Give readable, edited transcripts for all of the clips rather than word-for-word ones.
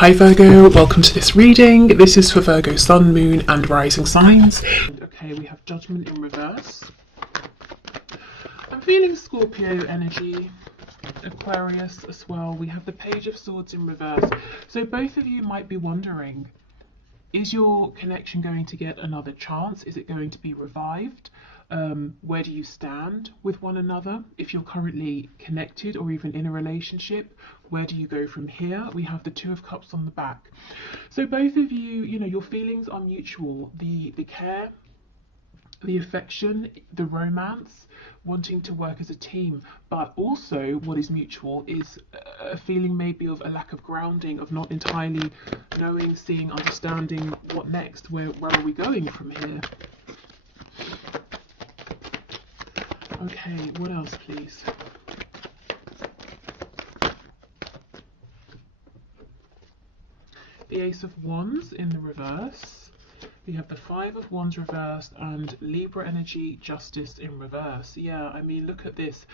Hi Virgo, welcome to this reading. This is for Virgo Sun, Moon and Rising signs. Okay, we have Judgment in reverse. I'm feeling Scorpio energy, Aquarius as well. We have the Page of Swords in reverse. So both of you might be wondering, is your connection going to get another chance? Is it going to be revived? Where do you stand with one another? If you're currently connected or even in a relationship, where do you go from here? We have the Two of Cups on the back. So both of you, your feelings are mutual. The care, the affection, the romance, wanting to work as a team, but also what is mutual is a feeling maybe of a lack of grounding, of not entirely knowing, seeing, understanding what next, where are we going from here? Okay, what else please? The Ace of Wands in the reverse. We have the Five of Wands reversed and Libra energy, Justice in reverse. Yeah, I mean, look at this.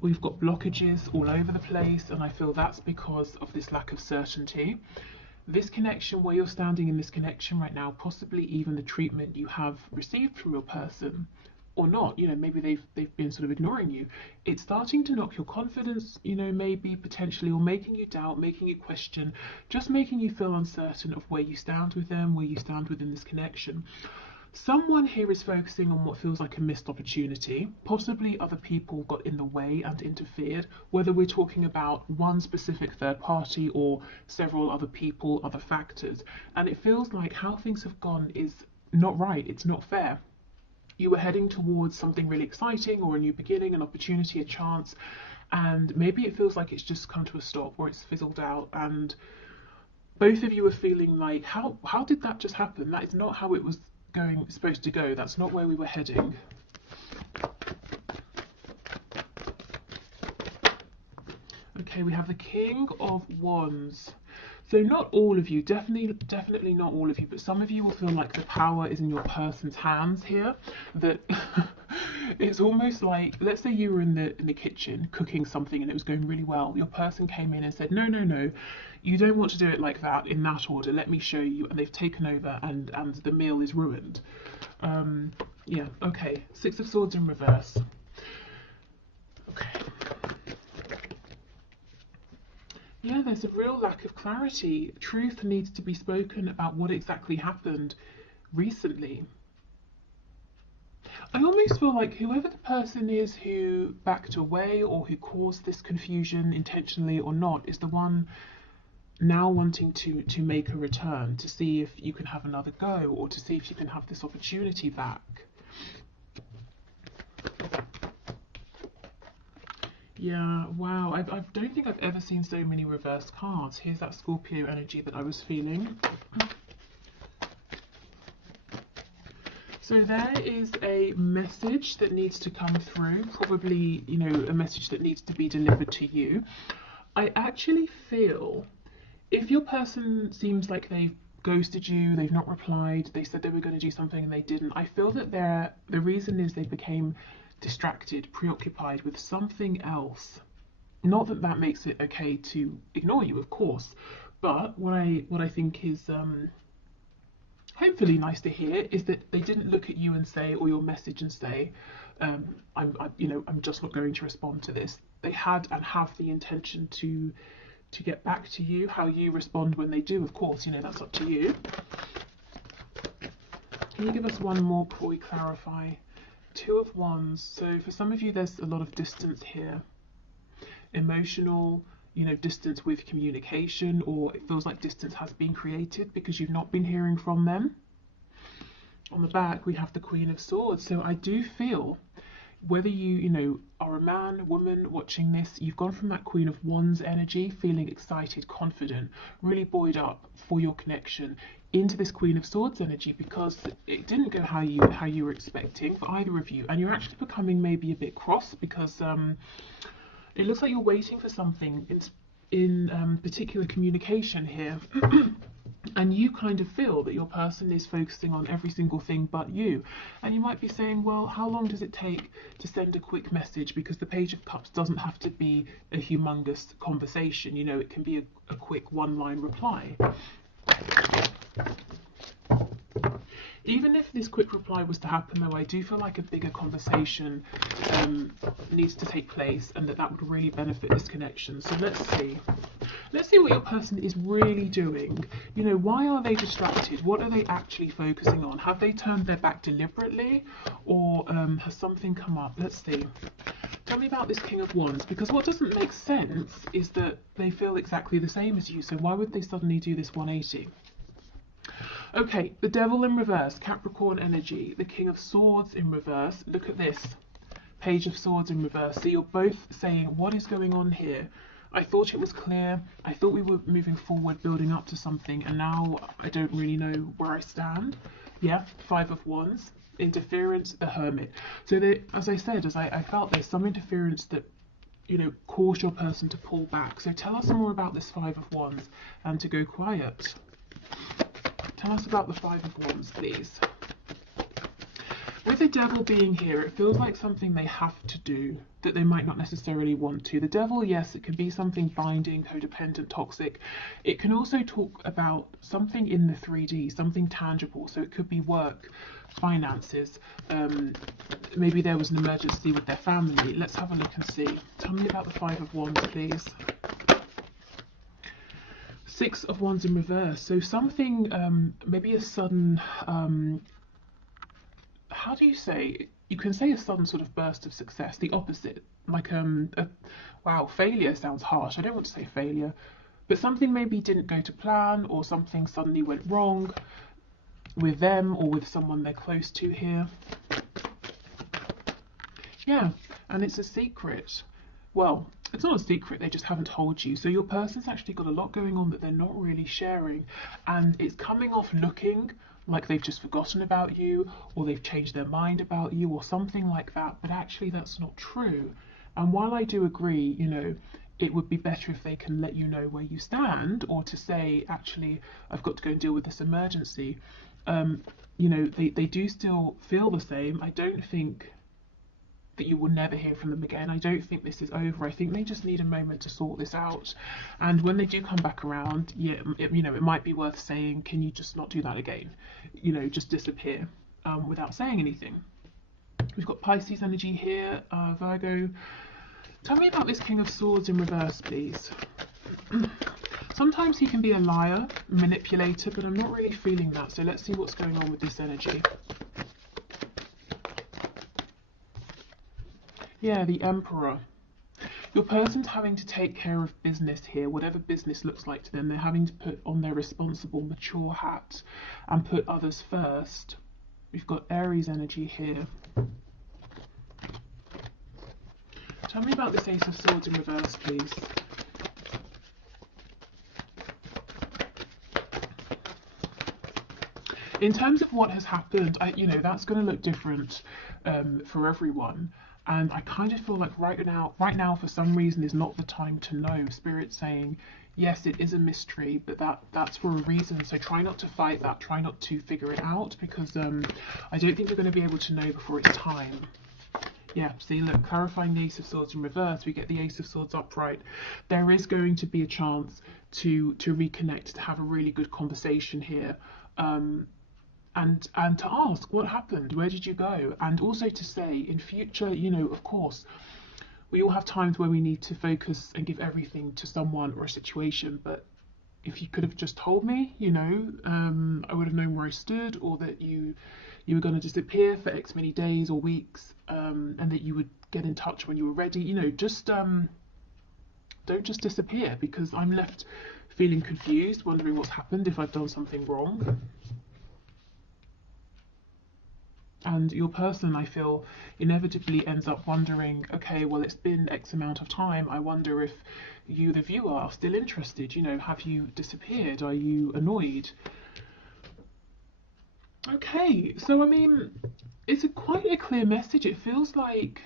We've got blockages all over the place, and I feel that's because of this lack of certainty. This connection, where you're standing in this connection right now, possibly even the treatment you have received from your person, or not, maybe they've been sort of ignoring you. It's starting to knock your confidence, maybe potentially, or making you doubt, making you question, just making you feel uncertain of where you stand with them, where you stand within this connection. Someone here is focusing on what feels like a missed opportunity. Possibly other people got in the way and interfered, whether we're talking about one specific third party or several other people, other factors. And it feels like how things have gone is not right, it's not fair. You were heading towards something really exciting, or a new beginning, an opportunity, a chance, and maybe it feels like it's just come to a stop, or it's fizzled out, and both of you are feeling like, how did that just happen? That is not how it was supposed to go. That's not where we were heading. Okay, we have the King of Wands. So not all of you, definitely not all of you, but some of you will feel like the power is in your person's hands here. That it's almost like, let's say you were in the kitchen cooking something and it was going really well. Your person came in and said, no, you don't want to do it like that, in that order. Let me show you. And they've taken over, and the meal is ruined. Yeah. Okay. Six of Swords in reverse. Okay. Yeah, there's a real lack of clarity. Truth needs to be spoken about what exactly happened recently. I almost feel like whoever the person is who backed away or who caused this confusion, intentionally or not, is the one now wanting to make a return, to see if you can have another go, or to see if you can have this opportunity back. Yeah, wow, I don't think I've ever seen so many reverse cards. Here's that Scorpio energy that I was feeling. So there is a message that needs to come through, probably, a message that needs to be delivered to you. I actually feel if your person seems like they've ghosted you, they've not replied, they said they were going to do something and they didn't, I feel that the reason is they became distracted, preoccupied with something else. Not that that makes it okay to ignore you, of course, but what I think is hopefully nice to hear is that they didn't look at you and say, or your message and say, I'm just not going to respond to this. They had and have the intention to get back to you. How you respond when they do, of course, that's up to you. Can you give us one more before we clarify? Two of Wands. So for some of you, there's a lot of distance here. Emotional, distance with communication, or it feels like distance has been created because you've not been hearing from them. On the back, we have the Queen of Swords. So I do feel, whether you are a man, woman watching this, you've gone from that Queen of Wands energy, feeling excited, confident, really buoyed up for your connection, into this Queen of Swords energy, because it didn't go how you were expecting for either of you, and you're actually becoming maybe a bit cross because it looks like you're waiting for something in particular communication here. and you kind of feel that your person is focusing on every single thing but you. And you might be saying, well, how long does it take to send a quick message? Because the Page of Cups doesn't have to be a humongous conversation, you know, it can be a quick one-line reply. Even if this quick reply was to happen, though, I do feel like a bigger conversation needs to take place, and that would really benefit this connection. So let's see. Let's see what your person is really doing. You know, why are they distracted? What are they actually focusing on? Have they turned their back deliberately, or has something come up? Let's see. Tell me about this King of Wands, because what doesn't make sense is that they feel exactly the same as you. So why would they suddenly do this 180? Okay, the Devil in reverse, Capricorn energy, the King of Swords in reverse. Look at this, Page of Swords in reverse. So you're both saying, what is going on here? I thought it was clear. I thought we were moving forward, building up to something, and now I don't really know where I stand. Yeah, Five of Wands, interference, the Hermit. So as I said, I felt there's some interference that, you know, caused your person to pull back. So tell us more about this Five of Wands and to go quiet. Tell us about the Five of Wands, please. With the Devil being here, it feels like something they have to do that they might not necessarily want to. The Devil, yes, it can be something binding, codependent, toxic. It can also talk about something in the 3D, something tangible. So it could be work, finances. Maybe there was an emergency with their family. Let's have a look and see. Tell me about the Five of Wands, please. Six of Wands in reverse. So something, maybe a sudden, how do you say? You can say a sudden sort of burst of success. The opposite, like wow, failure sounds harsh. I don't want to say failure, but something maybe didn't go to plan, or something suddenly went wrong with them or with someone they're close to here. Yeah, and it's a secret. Well, it's not a secret, they just haven't told you. So your person's actually got a lot going on that they're not really sharing, and it's coming off looking like they've just forgotten about you, or they've changed their mind about you, or something like that, but actually that's not true. And while I do agree, you know, it would be better if they can let you know where you stand, or to say, actually, I've got to go and deal with this emergency. You know, they do still feel the same. I don't think that you will never hear from them again. I don't think this is over. I think they just need a moment to sort this out. And when they do come back around, yeah, you know, it might be worth saying, can you just not do that again? You know, just disappear without saying anything. We've got Pisces energy here, Virgo. Tell me about this King of Swords in reverse, please. Sometimes he can be a liar, manipulator, but I'm not really feeling that. So let's see what's going on with this energy. Yeah, the Emperor. Your person's having to take care of business here, whatever business looks like to them. They're having to put on their responsible, mature hat and put others first. We've got Aries energy here. Tell me about this Ace of Swords in reverse, please. In terms of what has happened, you know, that's going to look different for everyone. And I kind of feel like right now, for some reason, is not the time to know. Spirit's saying, yes, it is a mystery, but that's for a reason. So try not to fight that. Try not to figure it out, because I don't think you're going to be able to know before it's time. Yeah, see, look, clarifying the Ace of Swords in reverse, we get the Ace of Swords upright. There is going to be a chance to reconnect, to have a really good conversation here. And to ask what happened, where did you go, and also to say in future, you know, of course we all have times where we need to focus and give everything to someone or a situation, but if you could have just told me, you know, I would have known where I stood, or that you were going to disappear for X many days or weeks, and that you would get in touch when you were ready. You know, just don't just disappear, because I'm left feeling confused, wondering what's happened, if I've done something wrong. And your person, I feel, inevitably ends up wondering, okay, well, it's been X amount of time. I wonder if you, the viewer, are still interested. You know, have you disappeared? Are you annoyed? Okay, so I mean, it's quite a clear message. It feels like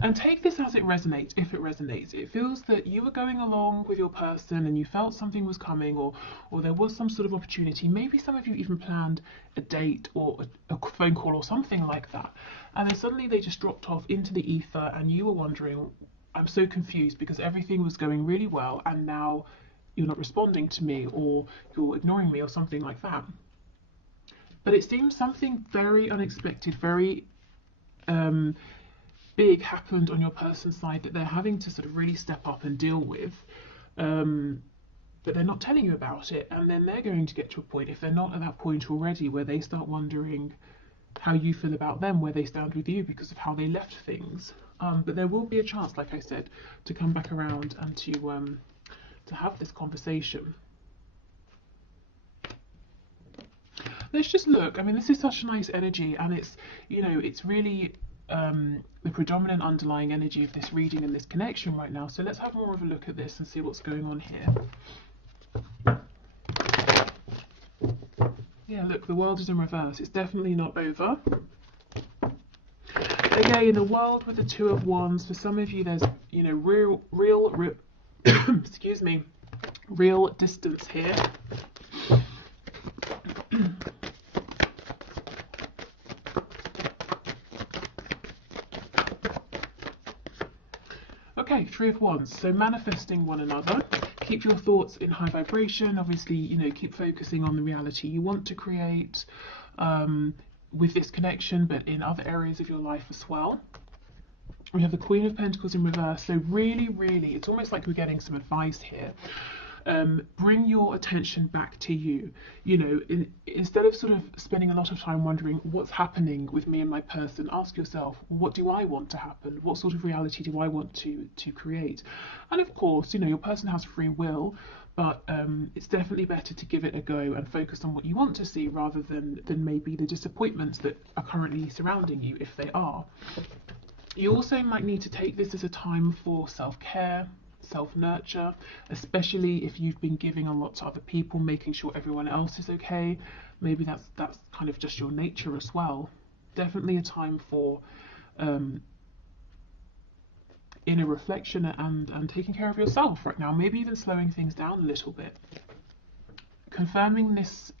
And take this as it resonates, if it resonates. It feels that you were going along with your person and you felt something was coming, or there was some sort of opportunity. Maybe some of you even planned a date or a phone call or something like that. And then suddenly they just dropped off into the ether and you were wondering, I'm so confused because everything was going really well and now you're not responding to me or you're ignoring me or something like that. But it seems something very unexpected, very big happened on your person's side that they're having to sort of really step up and deal with, but they're not telling you about it. And then they're going to get to a point, if they're not at that point already, where they start wondering how you feel about them, where they stand with you because of how they left things. But there will be a chance, like I said, to come back around and to have this conversation. Let's just look. I mean, this is such a nice energy, and it's, you know, it's really the predominant underlying energy of this reading and this connection right now. So let's have more of a look at this and see what's going on here. Yeah, look, the world is in reverse. It's definitely not over. Again, the world with the Two of Wands. For some of you, there's, you know, real excuse me, real distance here. Okay, Three of Wands. So manifesting one another. Keep your thoughts in high vibration. Obviously, you know, keep focusing on the reality you want to create with this connection, but in other areas of your life as well. We have the Queen of Pentacles in reverse. So really, really, it's almost like we're getting some advice here. Bring your attention back to you. You know, instead of sort of spending a lot of time wondering what's happening with me and my person, ask yourself, what do I want to happen? What sort of reality do I want to create? And of course, you know, your person has free will, but it's definitely better to give it a go and focus on what you want to see rather than maybe the disappointments that are currently surrounding you, if they are. You also might need to take this as a time for self-care, self-nurture, especially if you've been giving a lot to other people, making sure everyone else is okay. Maybe that's kind of just your nature as well. Definitely a time for inner reflection and taking care of yourself right now, maybe even slowing things down a little bit. Confirming this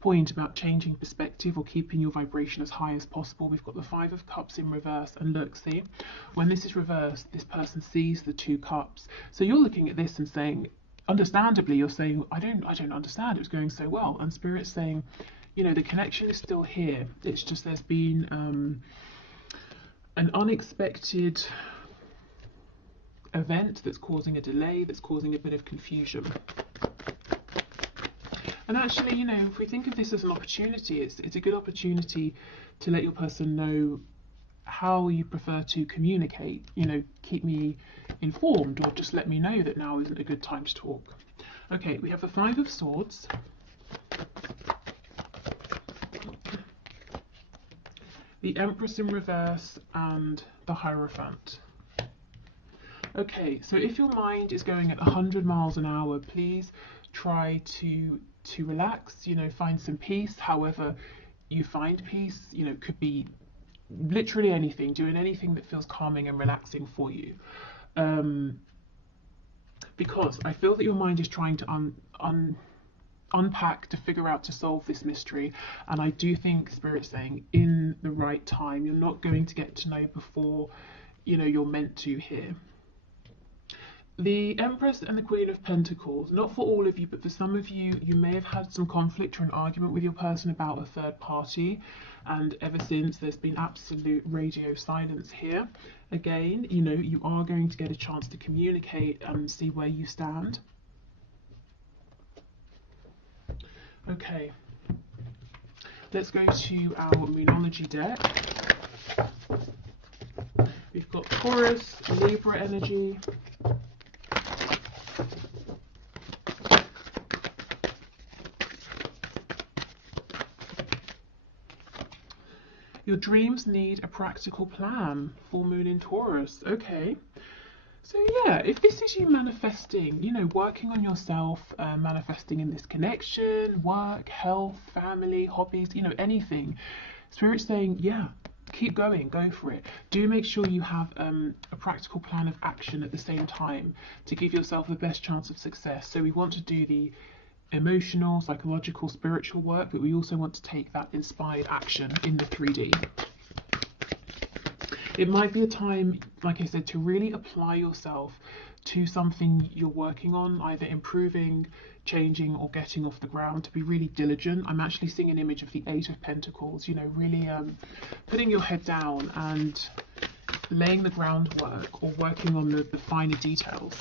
point about changing perspective or keeping your vibration as high as possible. We've got the Five of Cups in reverse, and look, see, when this is reversed, this person sees the Two Cups. So you're looking at this and saying, understandably, you're saying, I don't understand, it was going so well. And Spirit's saying, you know, the connection is still here. It's just there's been an unexpected event that's causing a delay, that's causing a bit of confusion. And actually, you know, if we think of this as an opportunity, it's a good opportunity to let your person know how you prefer to communicate. You know, keep me informed, or just let me know that now isn't a good time to talk. Okay, we have the Five of Swords. The Empress in reverse and the Hierophant. Okay, so if your mind is going at 100 miles an hour, please try to relax, you know, find some peace. However you find peace, you know, could be literally anything, doing anything that feels calming and relaxing for you. Because I feel that your mind is trying to unpack, to figure out, to solve this mystery. And I do think Spirit's saying in the right time. You're not going to get to know before, you know, you're meant to here. The Empress and the Queen of Pentacles, not for all of you, but for some of you, you may have had some conflict or an argument with your person about a third party, and ever since there's been absolute radio silence here. Again, you know, you are going to get a chance to communicate and see where you stand. Okay, let's go to our Moonology deck. We've got Taurus, Libra energy. Your dreams need a practical plan. Full moon in Taurus. Okay. So yeah, if this is you manifesting, you know, working on yourself, manifesting in this connection, work, health, family, hobbies, you know, anything, Spirit's saying, yeah, keep going, go for it. Do make sure you have a practical plan of action at the same time to give yourself the best chance of success. So we want to do the emotional, psychological, spiritual work, but we also want to take that inspired action in the 3D. It might be a time, like I said, to really apply yourself to something you're working on, either improving, changing, or getting off the ground, to be really diligent. I'm actually seeing an image of the 8 of Pentacles, you know, really putting your head down and laying the groundwork or working on the finer details,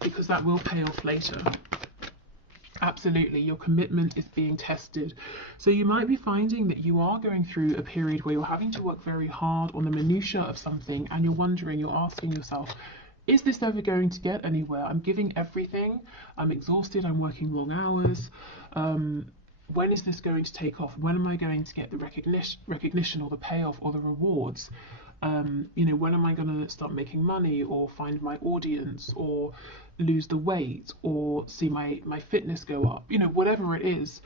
because that will pay off later. Absolutely, your commitment is being tested. So you might be finding that you are going through a period where you're having to work very hard on the minutiae of something, and you're wondering, you're asking yourself, is this ever going to get anywhere? I'm giving everything, I'm exhausted, I'm working long hours. When is this going to take off? When am I going to get the recognition or the payoff or the rewards? You know, when am I going to start making money or find my audience or lose the weight or see my fitness go up? You know, whatever it is.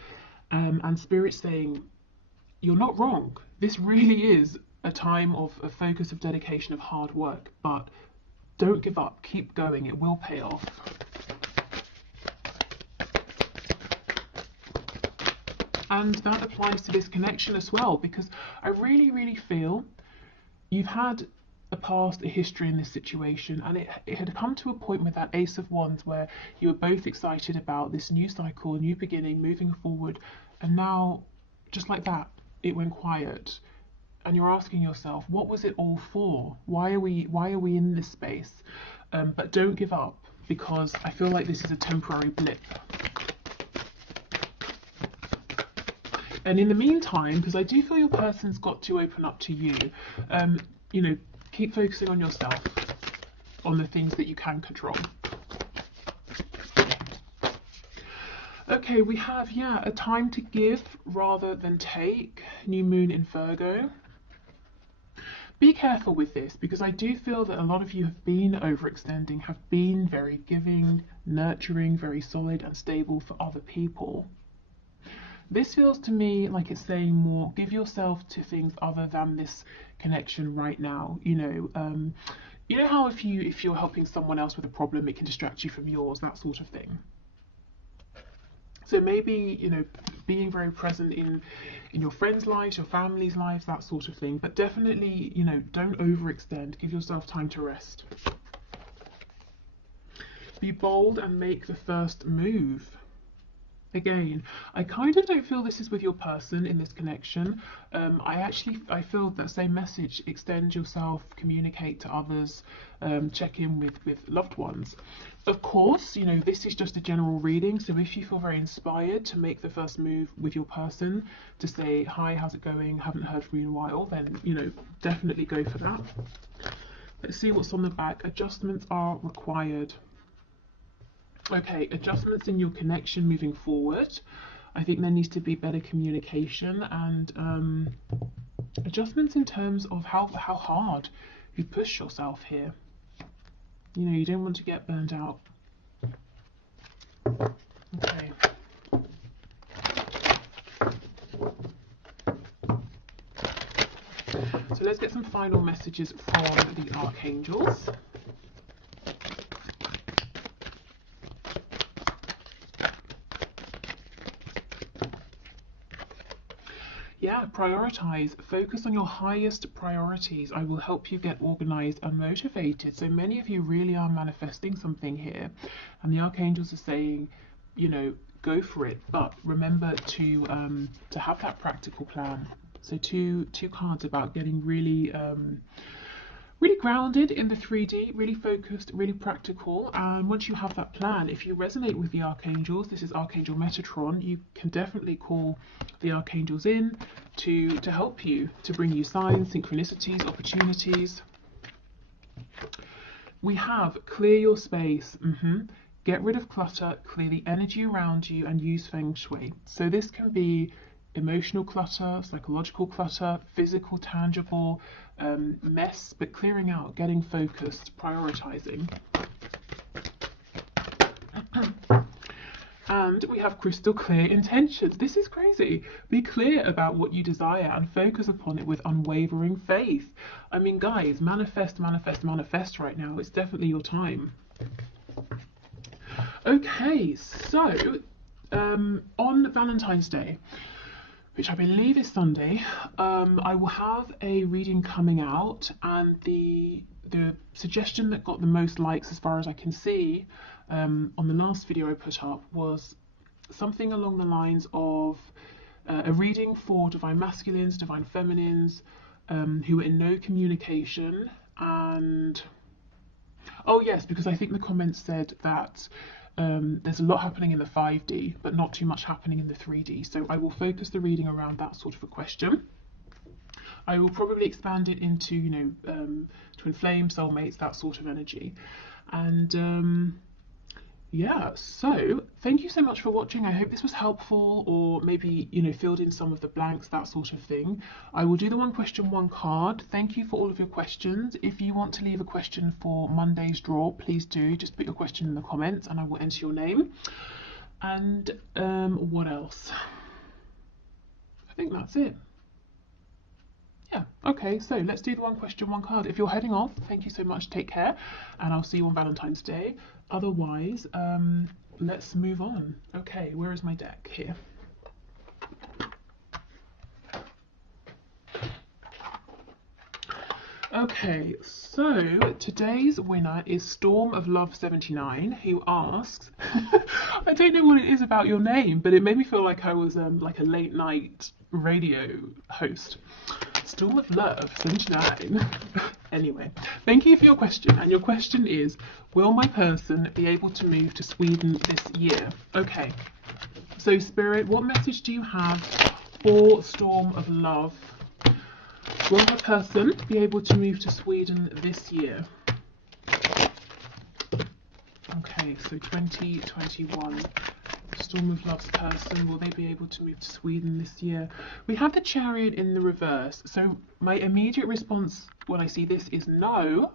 And Spirit's saying, you're not wrong. This really is a time of a focus, of dedication, of hard work, but don't give up. Keep going. It will pay off. And that applies to this connection as well, because I really, really feel you've had a past, a history in this situation, and it had come to a point with that Ace of Wands where you were both excited about this new cycle, a new beginning, moving forward, and now, just like that, it went quiet. And you're asking yourself, what was it all for? Why are we in this space? But don't give up, because I feel like this is a temporary blip. And in the meantime, because I do feel your person's got to open up to you, you know, keep focusing on yourself, on the things that you can control. Okay, we have, yeah, a time to give rather than take. New moon in Virgo. Be careful with this, because I do feel that a lot of you have been overextending, have been very giving, nurturing, very solid and stable for other people. This feels to me like it's saying more, give yourself to things other than this connection right now. You know how if you're helping someone else with a problem, it can distract you from yours, that sort of thing. So maybe, you know, being very present in your friends' lives, your family's lives, that sort of thing. But definitely, you know, don't overextend. Give yourself time to rest. Be bold and make the first move. Again, I kind of don't feel this is with your person in this connection. I feel that same message. Extend yourself, communicate to others, check in with loved ones. Of course, you know, this is just a general reading, so if you feel very inspired to make the first move with your person, to say, hi, how's it going, haven't heard from you in a while, then, you know, definitely go for that. Let's see what's on the back. Adjustments are required. Okay, adjustments in your connection moving forward. I think there needs to be better communication and adjustments in terms of how hard you push yourself here. You know, you don't want to get burned out. Okay. So let's get some final messages from the archangels. Yeah, prioritize. Focus on your highest priorities. I will help you get organized and motivated. So many of you really are manifesting something here, and the archangels are saying, you know, go for it. But remember to have that practical plan. So two cards about getting really really grounded in the 3D, really focused, really practical. And once you have that plan, if you resonate with the archangels, this is Archangel Metatron, you can definitely call the archangels in to help you, to bring you signs, synchronicities, opportunities. We have clear your space. Get rid of clutter, clear the energy around you, and use feng shui. So this can be emotional clutter, psychological clutter, physical, tangible, mess, but clearing out, getting focused, prioritizing. And we have crystal clear intentions. This is crazy. Be clear about what you desire and focus upon it with unwavering faith. I mean, guys, manifest, manifest, manifest right now. It's definitely your time. Okay, so on Valentine's Day, which I believe is Sunday, I will have a reading coming out, and the suggestion that got the most likes as far as I can see on the last video I put up was something along the lines of a reading for divine masculines, divine feminines, who are in no communication, and oh yes, because I think the comments said that there's a lot happening in the 5D, but not too much happening in the 3D. So I will focus the reading around that sort of a question. I will probably expand it into, you know, twin flame, soulmates, that sort of energy. And yeah, so thank you so much for watching. I hope this was helpful, or maybe, you know, filled in some of the blanks, that sort of thing. I will do the one question, one card. Thank you for all of your questions. If you want to leave a question for Monday's draw, please do. Just put your question in the comments and I will enter your name. And what else? I think that's it. Yeah, okay, so let's do the one question, one card. If you're heading off, thank you so much, take care, and I'll see you on Valentine's Day. Otherwise, let's move on. Okay, where is my deck? Here. Okay, so today's winner is Storm of Love 79, who asks, I don't know what it is about your name, but it made me feel like I was like a late night radio host. Storm of Love 79. Anyway, thank you for your question, and your question is, will my person be able to move to Sweden this year? Okay, so Spirit, what message do you have for Storm of Love? Will my person be able to move to Sweden this year? Okay, so 2021. Storm of Love's person, will they be able to move to Sweden this year? We have the Chariot in the reverse, so my immediate response when I see this is no,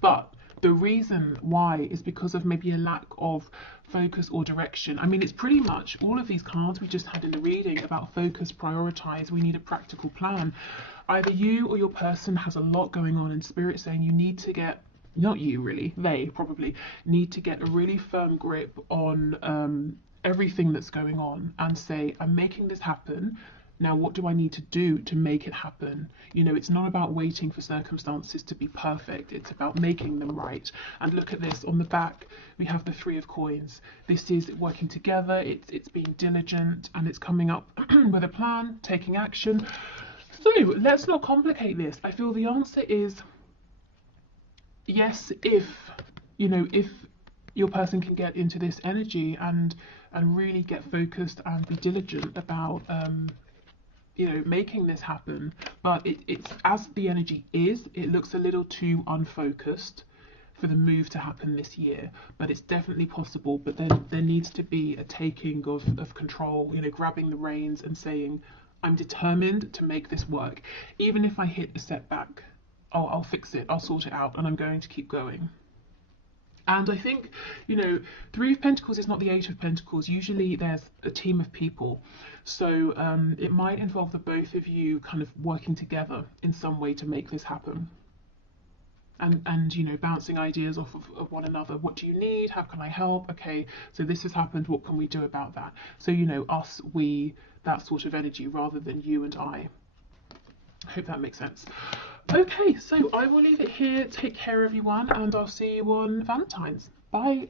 but the reason why is because of maybe a lack of focus or direction. I mean, it's pretty much all of these cards we just had in the reading about focus, prioritize, we need a practical plan. Either you or your person has a lot going on, in Spirit saying you need to get, not you really, they probably need to get a really firm grip on everything that's going on and say, I'm making this happen. Now, what do I need to do to make it happen? You know, it's not about waiting for circumstances to be perfect. It's about making them right. And look at this on the back. We have the 3 of coins. This is working together. It's being diligent, and it's coming up with a plan, taking action. So let's not complicate this. I feel the answer is yes, if, you know, if your person can get into this energy and really get focused and be diligent about you know, making this happen. But it's as the energy is, it looks a little too unfocused for the move to happen this year, but it's definitely possible. But then there needs to be a taking of control, you know, grabbing the reins and saying, I'm determined to make this work. Even if I hit a setback, I'll fix it, I'll sort it out, and I'm going to keep going. And I think, you know, 3 of Pentacles is not the 8 of Pentacles. Usually there's a team of people. So it might involve the both of you kind of working together in some way to make this happen. And you know, bouncing ideas off of one another. What do you need? How can I help? Okay, so this has happened. What can we do about that? So, you know, us, we, that sort of energy rather than you and I. I hope that makes sense. Okay, so I will leave it here. Take care, everyone, and I'll see you on Valentine's. Bye.